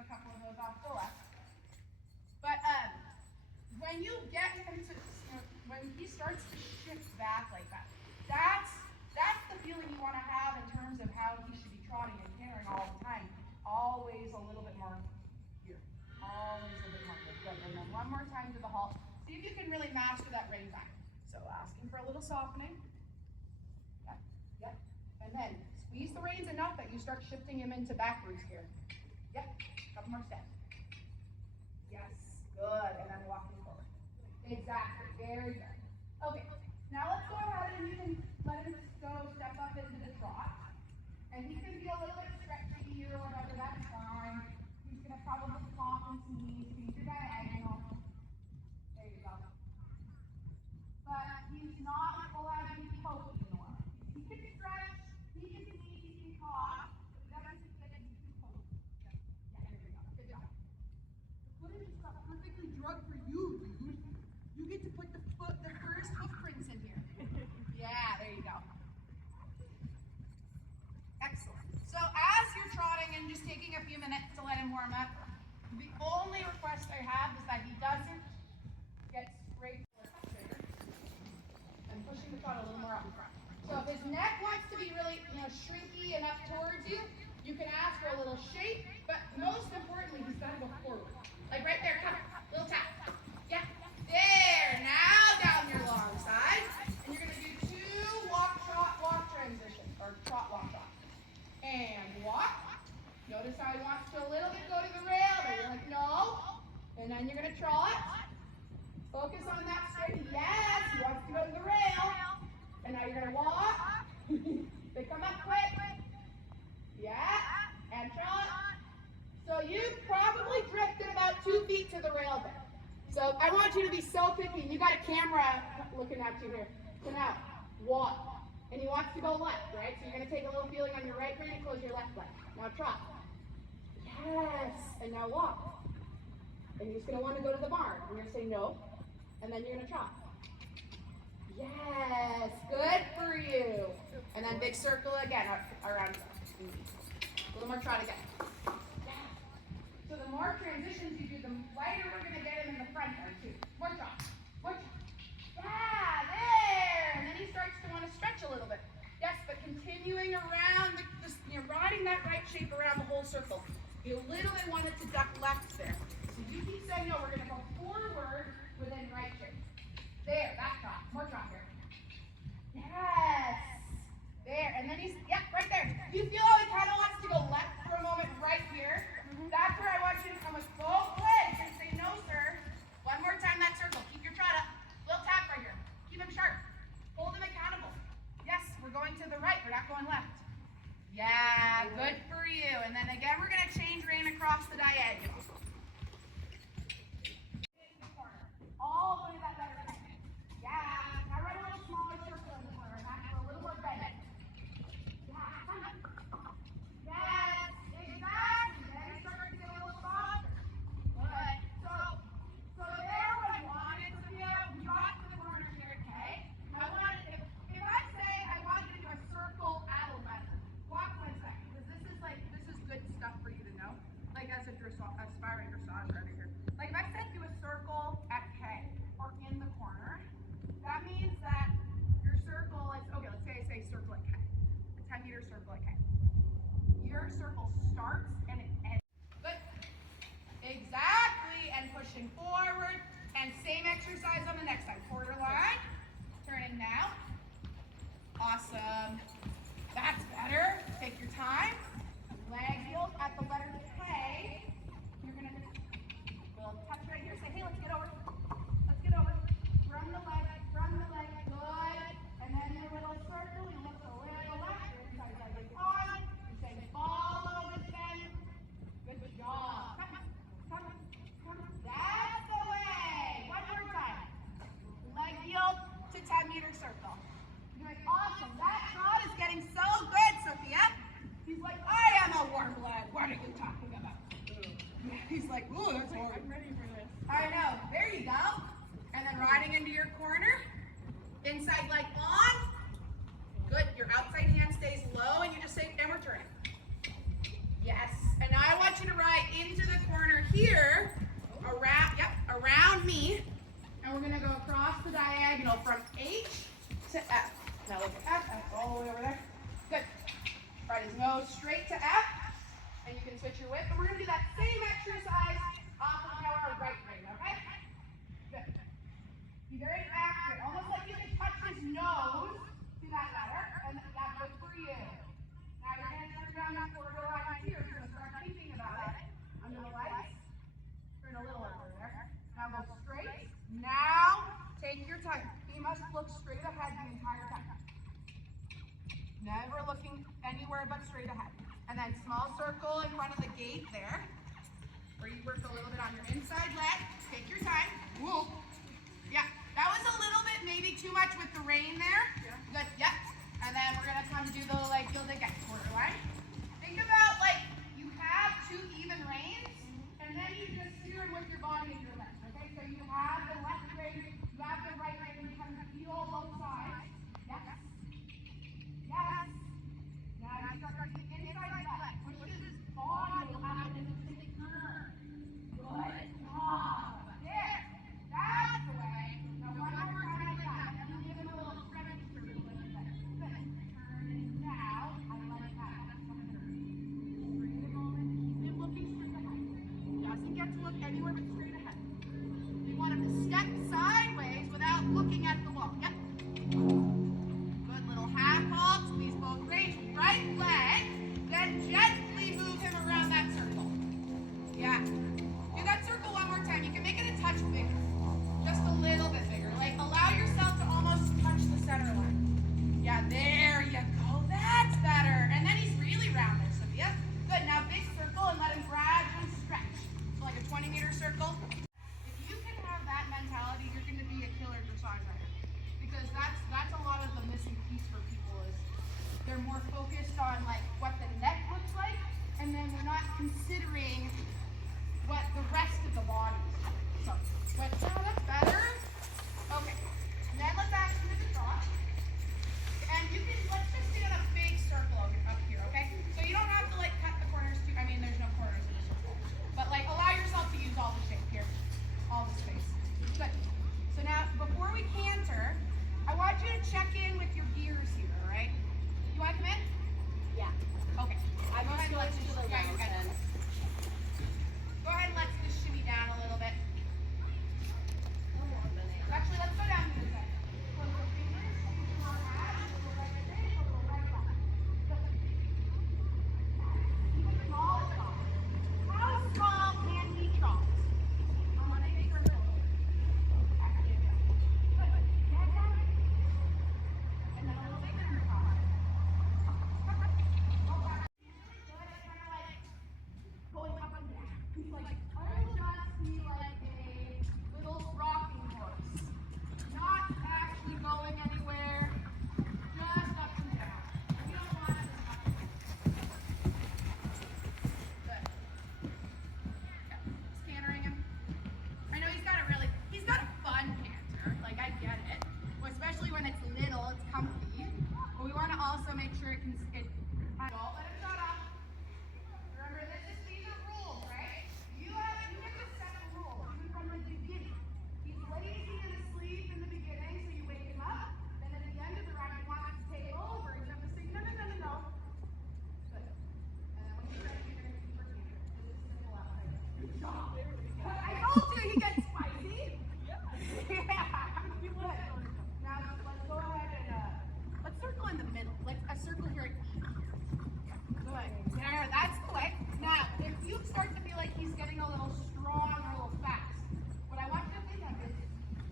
a couple of those off the left. But when you get him to, when he starts to shift back like that, that's the feeling you want to have in terms of how he should be trotting and carrying all the time. Always a little bit more here. Always a bit more here. Good. And then one more time to the halt. See if you can really master that rein back. So asking for a little softening. Yep. Yep. And then squeeze the reins enough that you start shifting him into backwards here. Yep. Couple more steps. Yes. Good. And then walking forward. Exactly. Very good. Okay. Now let's go ahead and you can let him go step up into the trot. And he can be a little bit stretchy or whatever, that's fine. He's going to probably pop and sneeze, feed your diagonal. There you go. But he's not allowed to be pokey in the way. He can stretch, he can sneeze, he can cough, but that doesn't get him too pokey. Yeah, there we go. Good job. The footage is perfectly drugged for you, dude. You get to put the first footprints in here. Yeah, there you go. Excellent. So as you're trotting and just taking a few minutes to let him warm up, the only request I have is that he doesn't get straight and pushing the trot a little more up front. So if his neck wants to be really, shrinky and up towards you, you can ask for a little shape, but most importantly, he's got to go forward. Like right there, come, little tap. Yeah, there. Now down your long side, and you're going to do 2 walk, trot, walk transitions, or trot, walk, trot. And walk. Notice how he wants to a little bit go to the rail, but you're like, no. And then you're going to trot. Focus on that straight. Yes, he wants to go to the rail. And now you're going to walk. They come up quick. Yeah. And trot. So you probably drifted about 2 feet to the rail there. So I want you to be so picky. You got a camera looking at you here. So now, walk. And he wants to go left, right? So you're going to take a little feeling on your right rein and close your left leg. Now trot. Yes. And now walk. And you're just going to want to go to the barn. And you're going to say no. And then you're going to trot. Yes. Good for you. And then big circle again around. A little more trot again. Yeah. So the more transitions you do, the lighter we're going to get him in the front there too. More trot. More trot. Yeah, there. And then he starts to want to stretch a little bit. Yes, but continuing around, you're riding that right shape around the whole circle. You literally want it to duck left there. So you keep saying, no, we're going to go forward within right shape. There, back trot. More trot here. Yes. There. And then he's, yeah, right there. You feel how he kind of wants to go left for a moment right here? That's where I want you to come with both legs and say, no, sir. One more time that circle. Keep your trot up. Little tap right here. Keep him sharp. Hold him accountable. Yes, we're going to the right. We're not going left. Yeah, good for you. And then again, we're going to change rein across the diagonal. All the way to that better thing. Yeah, now run a little smaller circle in the corner. Back for a little more bend. Yeah. Yes, exactly. Then start to get a little softer. Good. So there we wanted to feel, we got to the corner here, okay? If I say I want you to do a circle addle method, walk 1 second, because this is good stuff for you to know. Like as a aspiring dressage rider here. Like if I said do a circle at K or in the corner, that means that your circle is, okay, let's say I say circle at K, a 10-meter circle at K. Your circle starts and it ends. Good. Exactly, and pushing forward, and same exercise on the next side. Quarter line, turning now. Awesome. That's better. Take your time. Leg heels at the letter K. You're gonna little touch right here. Say, hey, let's get over. Let's get over. Run the leg. Good. And then your little circle. You look a little left. Your inside leg is on. You say, follow this bend. Good job. Come. That's the way. One more time. Leg heel to 10-meter circle. You're like, awesome. That trot is getting so good, Sophia. He's like, I am a warm leg. What are you talking about? He's like, ooh, that's hard. I'm ready for this. I know. There you go. And then riding into your corner. Inside leg on. Good. Your outside hand stays low, and you just say, and we're turning. Yes. And now I want you to ride into the here, around me, and we're gonna go across the diagonal from H to F. Now look at F, F all the way over there. Good. Right as nose straight to F, and you can switch your width. And we're gonna do that same exercise off of our right rein, okay? Good. Be very accurate, almost like you can touch his nose to that letter, and that's good for you. Now you're gonna turn down that borderline here. You're gonna start thinking about it. Under the lights. Turn a little over there. Now go straight. Now take your time. He must look straight ahead the entire time. Never looking anywhere but straight ahead. And then small circle in front of the gate there, where you work a little bit on your inside leg. Take your time. Whoa. Yeah, that was a little bit maybe too much with the rein there. Yeah. Good, yep. And then we're gonna come do the leg yield again, quarter line. Think about like you have two even reins, and then you just steer them with your body and your legs, okay? So you have the left rein, you have the right rein, you kind of feel both sides. Yes. Yes. Now you start the inside leg. Push this body out into the turn. Good job. There. That's the way. Now one more time like that. And then give him a little stretch for you. Good. Turn now. I like that. That's what I'm doing. Breathe a moment. Keep looking straight ahead. Doesn't get to look anywhere but straight ahead. You want him to step sideways without looking at the wall. Yep. Good little half halt. Squeeze both reins. Right leg. Then gently move him around that circle. Yeah. Do that circle one more time. You can make it a touch bigger. Just a little bit bigger. Like allow yourself to almost touch the center line. Yeah, there you go. That's better. And then he's really round there, Sophia. Good. Now big circle and let him gradually stretch. So like a 20-meter circle. If you can have that mentality, you're going to be a killer dressage rider. Because that's a lot of the missing piece for people is they're more focused on like what the neck looks like, and then they're not considering what the rest of the body is. So, but no, that's better. Okay. And then let's actually do the trot. And you can let's just do a big circle up here, okay? So you don't have to like cut the corners too. I mean, there's no corners in this circle. But like allow yourself to use all the shape here, all the space. Good. So now before we canter, I want you to check in with your gears here, all right? You want to come in? Yeah. Okay. I Go ahead and let's just, the yeah, you're good. Go ahead and let's just shimmy down a little bit. Actually, let's go down to the side. Close your fingers. Use your abs. Go right there. Go right left. Good. Even small trot. How small can he trot? I want to make sure. Good. Get down. And then a little bigger trot. Going up and down. He's like, oh, must be like a little rocking horse. Not actually going anywhere. Just up and down. We don't want it as much. Good. Yeah. Just cantering him. I know he's got a fun canter. Like, I get it. Well, especially when it's little, it's comfy. But we want to also make sure don't let it shut off. Remember, these are rules, right? You get to set the rules, even from the beginning. He's lazy and asleep in the beginning, so you wake him up. Then at the end of the ride, you want him to take over, and you have to say, no. Good. And then when he's ready, you're going to keep working. This is simple outside. Good job. I told you he gets spicy. Yeah. Good. Now let's go ahead and let's circle in the middle. Like a circle here at E. Good. There, that's the way. Now, if you start to feel like he's getting a little strong or a little fast, what I want you to think of is,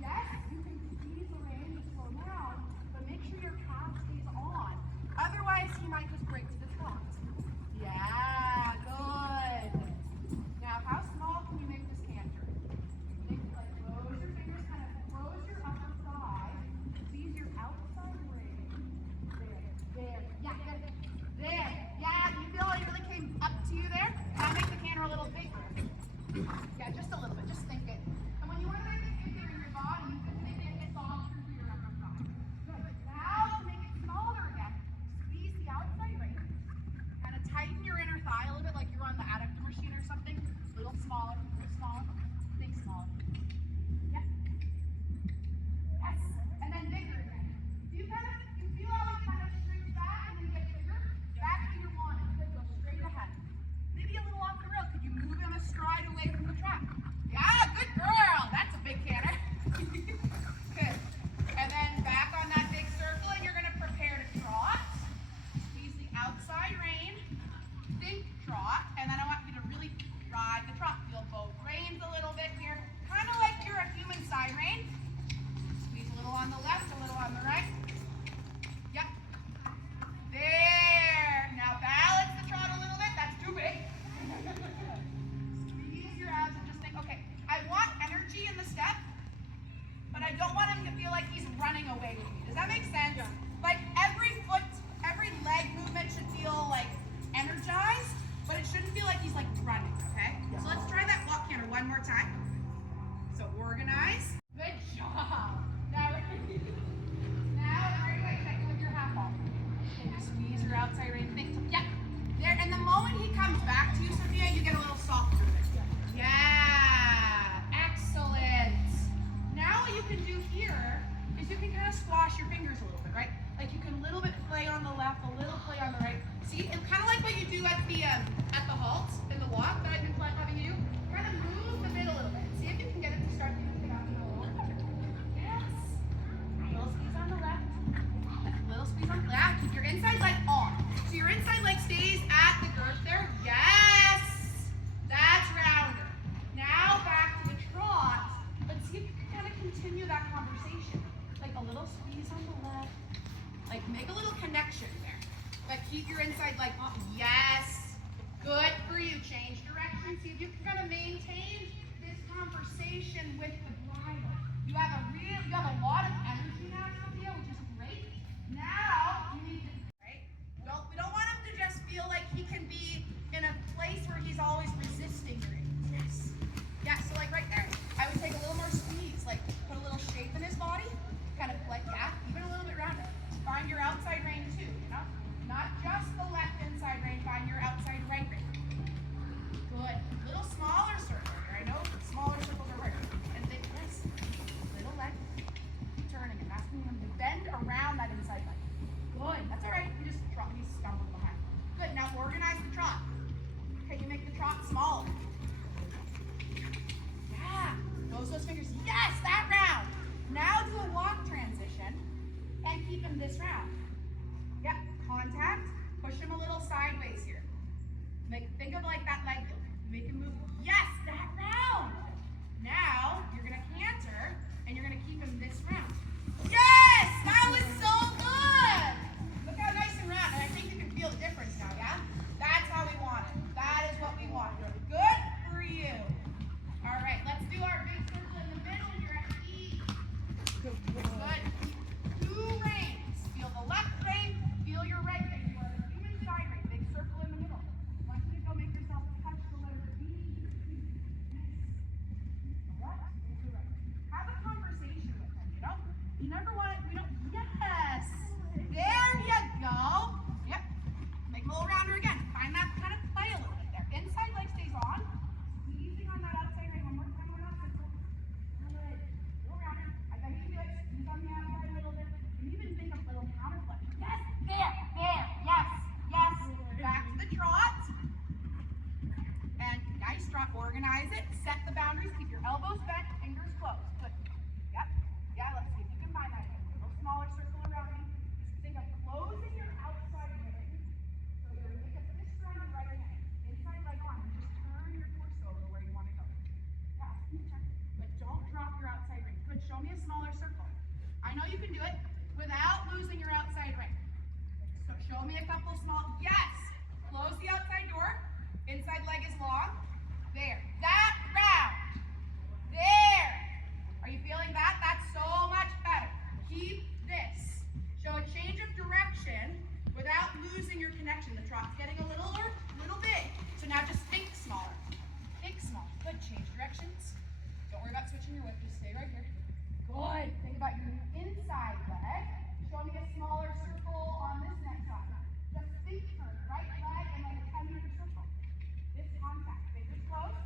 yes, you can squeeze the rein to slow down, but make sure your calf stays on. Otherwise, he might just break to the trot. Yeah, good. Now, how small can you make this canter? Like close your fingers, kind of close your upper thigh, squeeze your outside rein. There. Yeah, good. There. Yeah, you feel it really came up to you there? Now make the canter a little bigger. Yeah, just a little bit. Just think it. And when you want to make it bigger in your body, you can think it gets all through your upper thigh. Good. Now to make it smaller again, squeeze the outside rein. Kind of tighten your inner thigh a little bit like you're on the adductor machine or something. A little smaller. ride the trot. Feel both reins a little bit here, kind of like you're a human side rein. Squeeze a little on the left, a little on the right. Yep. There. Now balance the trot a little bit. That's too big. Squeeze your abs and just think, okay, I want energy in the step, but I don't want him to feel like he's running away with me. Does that make sense? Yeah. Like every foot, every leg movement should feel like energized, but it shouldn't feel like he's like running, okay? Yeah. So let's try that walk canter one more time. So organize. Good job. Now right away, check in with your half ball. Okay, just squeeze your outside rein. Think, yep. There, and the moment he comes back to you, Sophia, you get a little softer. Yeah. Excellent. Now what you can do here is you can kind of squash your fingers a little bit, right? Like you can a little bit play on the left, a little play on the right. See, it's kind of like what you do at the halt in the walk that I've been having you do. Kind of move the middle a little bit. See if you can get it to start to get out a little. Yes. Little squeeze on the left. Little squeeze on the left. Keep your inside leg on. So your inside leg stays at the girth there. Yes. That's rounder. Now back to the trot. Let's see if you can kind of continue that conversation. Like a little squeeze on the left. Like make a little connection there. But keep your inside leg on. Yes. Good for you. Change direction. See if you can kind of maintain this conversation with the bridle. You have a lot of energy now, Sophia, which is great. Now you need to, right? We don't want him to just feel like he can be in a place where he's always resisting your aim. Yes. Yeah, so like right there, I would take a little more squeeze, like put a little shape in his body, kind of like, yeah, even a little bit rounder. Find your outside rein too, you know? Not just the left inside rein, find your outside right rein. Good. Little smaller circle here. I know smaller circles are harder. And think this. Little leg. Turning and asking him to bend around that inside leg. Good. That's all right. You just drop me stumbled behind. Good. Now organize the trot. Can you make the trot smaller? Yeah. Close those fingers. Yes, that round. Now do a walk transition and keep him this round. Yep. Contact. Push him a little sideways here. Think of like that leg lift. Make him move. Yes, that round. Now you're gonna canter and you're gonna keep him this round. Yes, that was so good. Look how nice and round. And I think you can feel the difference now, yeah? That's how we want it. That is what we want. Good for you. All right, let's do our big circle in the middle. You're at E. Good. Two reins. Feel the left rein. Feel your right rein. You are the human side rein. Big circle in the middle. I want you to go make yourself touch the letter B. Left into right. Have a conversation with him, you know? You never want it, yes! There you go. Yep. Make a little rounder again. Find that kind of play a little bit there. Inside leg stays on. Squeezing on that outside rein one more time on that circle. Good. A little rounder. I bet you can do it. Squeeze on the outside a little bit. And even think of a little counter flex. Yes! There! Yes! Back to the trot. And nice trot. Organize it. Set the boundaries. Keep your elbows bent, fingers closed. Good. Yep. Yeah, let's see if you can find that. A little smaller circle around you. Just think of closing your outside leg. So you're going to pick up this strong and right hand. Inside leg on. And just turn your torso to where you want to go. Yeah, but don't drop your outside ring. Good. Show me a smaller circle. I know you can do it without losing your outside ring. So show me a couple small. Yes. Close the outside door. Inside leg is long. There. That round. There. Are you feeling that? That's so much better. Keep this. Show a change of direction without losing your connection. The trot's getting a little big. So now just think smaller. Think small. Good. Change directions. Don't worry about switching your whip. Just stay right here. Good. Think about your inside leg. Show me a smaller circle on this next side. Just think turn. Right leg and like a 10-meter circle. This contact. Fingers closed.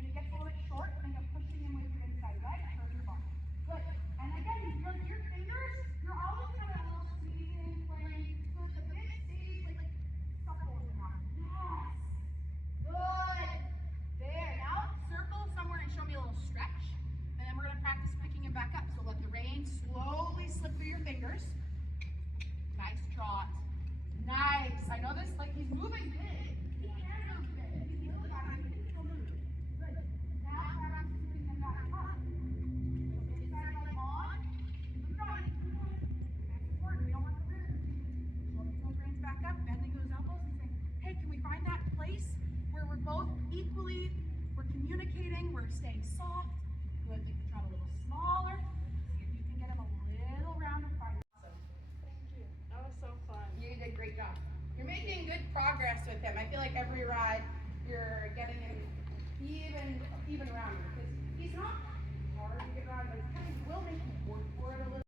When it gets a little bit short, think of pushing in with your inside leg. Turn your ball. Good. And again, you feel your fingers, you're always kind of a little squeezing, playing. So it's a bit stays like supple in your mouth. Yes. Good. There. Now circle somewhere and show me a little stretch. And then we're going to practice picking him back up. So let the reins slowly slip through your fingers. we're staying soft. Good, take the trot a little smaller. See if you can get him a little rounded farther. Awesome. Thank you. That was so fun. You did a great job. You're making good progress with him. I feel like every ride you're getting him even rounder because he's not hard to get around, but it kind of will make him work for it a little.